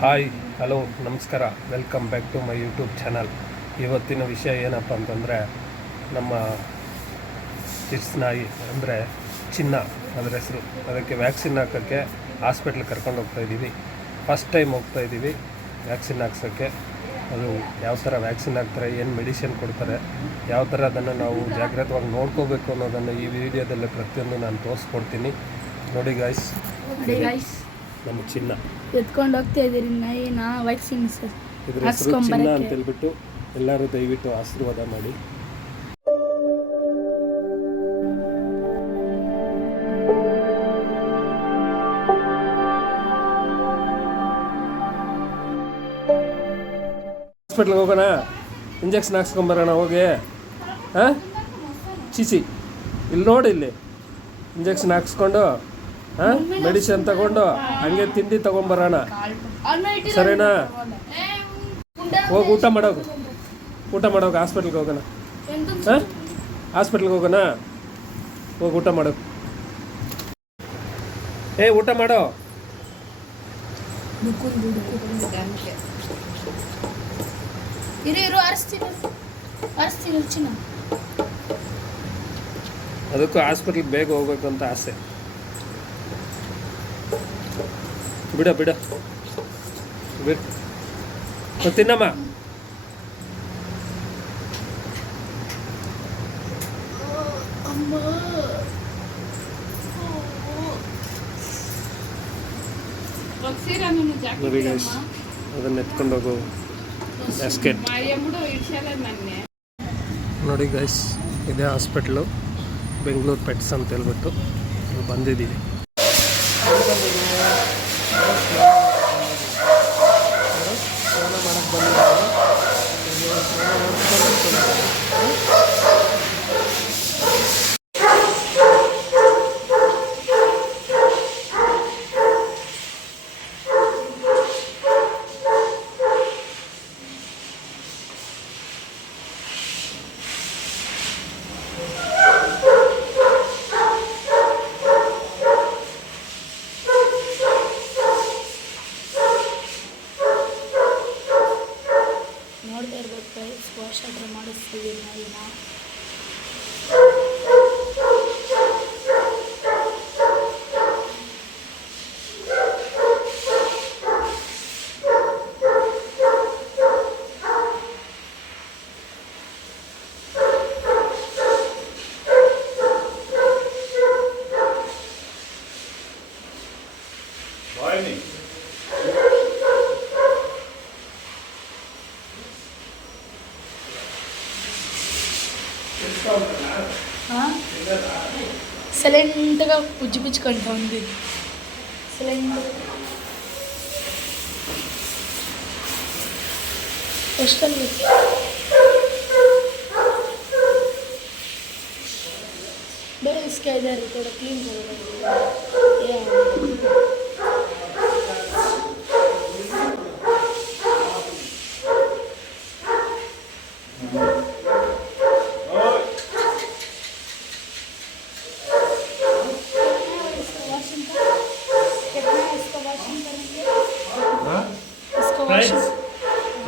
Hi hello ನಮಸ್ಕಾರ, welcome back to my YouTube channel. ಇವತ್ತಿನ ವಿಷಯ ಏನಪ್ಪ ಅಂತಂದರೆ, ನಮ್ಮ ಚಿಟ್ಸ್ ನಾಯಿ ಅಂದರೆ ಚಿನ್ನ ಅದರ ಹೆಸರು, ಅದಕ್ಕೆ ವ್ಯಾಕ್ಸಿನ್ ಹಾಕೋಕ್ಕೆ ಹಾಸ್ಪಿಟ್ಲಿಗೆ ಕರ್ಕೊಂಡು ಹೋಗ್ತಾಯಿದ್ದೀವಿ. ಫಸ್ಟ್ ಟೈಮ್ ಹೋಗ್ತಾಯಿದ್ದೀವಿ ವ್ಯಾಕ್ಸಿನ್ ಹಾಕ್ಸೋಕ್ಕೆ. ಅದು ಯಾವ ಥರ ವ್ಯಾಕ್ಸಿನ್ ಹಾಕ್ತಾರೆ, ಏನು ಮೆಡಿಸಿನ್ ಕೊಡ್ತಾರೆ, ಯಾವ ಥರ ಅದನ್ನು ನಾವು ಜಾಗ್ರತವಾಗಿ ನೋಡ್ಕೋಬೇಕು ಅನ್ನೋದನ್ನು ಈ ವಿಡಿಯೋದಲ್ಲಿ ಪ್ರತಿಯೊಂದು ನಾನು ತೋರಿಸ್ಕೊಡ್ತೀನಿ. ನೋಡಿ ಗಾಯ್ಸ್, ನಮ್ಮ ಚಿನ್ನ ಎತ್ಕೊಂಡು ಹೋಗ್ತಾ ಇದ್ದೀರಿ ನಾಯಿನ ವ್ಯಾಕ್ಸಿನ್ ಇದ್ರ ಹೆಸರು ಚಿನ್ನ ಅಂತ ಹೇಳ್ಬಿಟ್ಟು ಎಲ್ಲರೂ ದಯವಿಟ್ಟು ಆಶೀರ್ವಾದ ಮಾಡಿ. ಹಾಸ್ಪಿಟ್ಲಿಗೆ ಹೋಗೋಣ, ಇಂಜೆಕ್ಷನ್ ಹಾಕ್ಸ್ಕೊಂಬರೋಣ ಹೋಗಿ. ಹಾಂ ಚಿಸಿ ಇಲ್ಲಿ ನೋಡಿ, ಇಲ್ಲಿ ಇಂಜೆಕ್ಷನ್ ಹಾಕ್ಸ್ಕೊಂಡು ಮೆಡಿಸಿನ್ ತಗೊಂಡು ಹಂಗೆ ತಿಂಡಿ ತಗೊಂಬರೋಣ, ಸರಿನಾ? ಹೋಗಿ ಊಟ ಮಾಡೋಕೆ ಹಾಸ್ಪಿಟ್ಲಿಗೆ ಹೋಗೋಣ. ಹಾಂ ಹಾಸ್ಪಿಟ್ಲಿಗೆ ಹೋಗೋಣ, ಹೋಗಿ ಊಟ ಮಾಡೋಕೆ. ಊಟ ಮಾಡೋ. ಅದಕ್ಕೂ ಹಾಸ್ಪಿಟ್ಲಿಗೆ ಬೇಗ ಹೋಗ್ಬೇಕು ಅಂತ ಆಸೆ. ಬಿಡ ತಿನ್ನಮ್ಮ. ನೋಡಿ ಗೈಸ್, ಅದನ್ನ ಎತ್ಕೊಂಡು ಹೋಗು ಬ್ಯಾಸ್ಕೆಟ್. ನೋಡಿ ಗೈಸ್, ಇದೇ ಹಾಸ್ಪಿಟ್ಲು, ಬೆಂಗಳೂರು ಪೆಟ್ಸ್ ಅಂತ ಹೇಳ್ಬಿಟ್ಟು ಬಂದಿದ್ದೀವಿ. ನೋಡ್ತಾ ಇರ್ಬೇಕು, ಸ್ಕ್ವಾಶ್ ಆದ್ರೆ ಮಾಡಿಸ್ತೀವಿ ನಾಯಿನ. సైలెంట్గా పుచ్చుకుంటా ఉంది. సైలెంట్ వస్తుంది. इसका इधर थोड़ा क्लीन करो.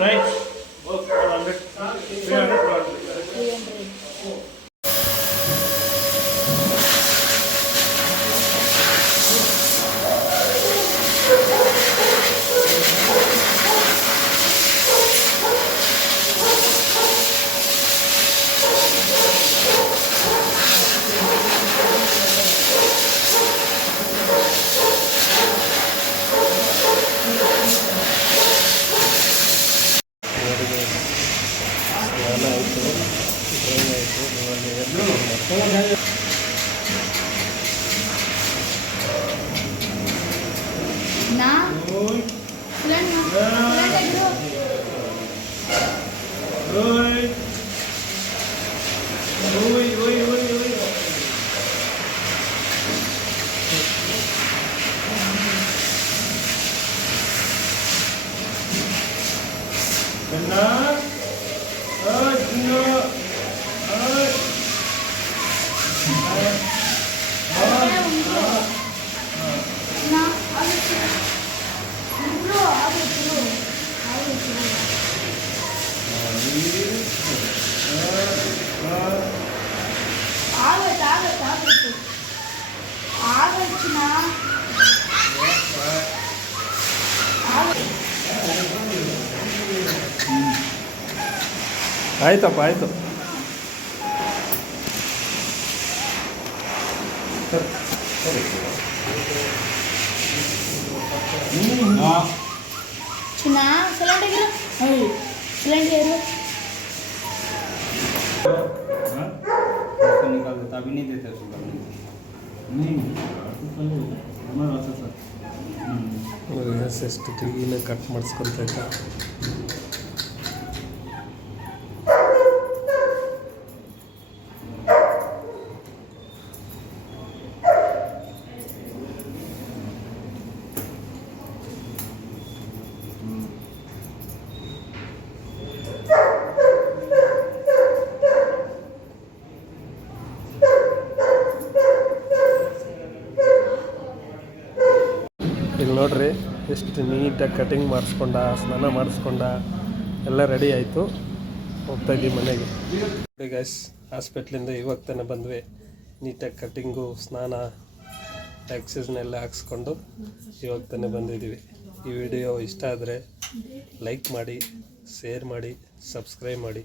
Right. 400, 300. ಆಯ್ತಪ್ಪ ಆಯಿತು. ಚಿನ್ನ ಸಿಲಿಂಡರ್ ಸಿಲಿಂಡರ್ अभी नहीं देते नहीं हमारा वाला सर ಎಷ್ಟು ಕ್ಲೀನಾಗಿ ಕಟ್ ಮಾಡಿಸ್ಕೊತೈತೆ. ಇಲ್ಲಿ ನೋಡ್ರಿ ಎಷ್ಟು ನೀಟಾಗಿ ಕಟಿಂಗ್ ಮಾಡಿಸ್ಕೊಂಡ, ಸ್ನಾನ ಮಾಡಿಸ್ಕೊಂಡ, ಎಲ್ಲ ರೆಡಿ ಆಯಿತು. ಹೋಗ್ತಾಯಿದ್ದೀವಿ ಮನೆಗೆ. ನೋಡಿ ಗೈಸ್, ಹಾಸ್ಪಿಟ್ಲಿಂದ ಇವಾಗ ತಾನೇ ಬಂದ್ವಿ. ನೀಟಾಗಿ ಕಟಿಂಗು, ಸ್ನಾನ, ವ್ಯಾಕ್ಸಿನ್ನೆಲ್ಲ ಹಾಕ್ಸ್ಕೊಂಡು ಇವಾಗ ತಾನೇ ಬಂದಿದ್ದೀವಿ. ಈ ವಿಡಿಯೋ ಇಷ್ಟ ಆದರೆ ಲೈಕ್ ಮಾಡಿ, ಶೇರ್ ಮಾಡಿ, ಸಬ್ಸ್ಕ್ರೈಬ್ ಮಾಡಿ.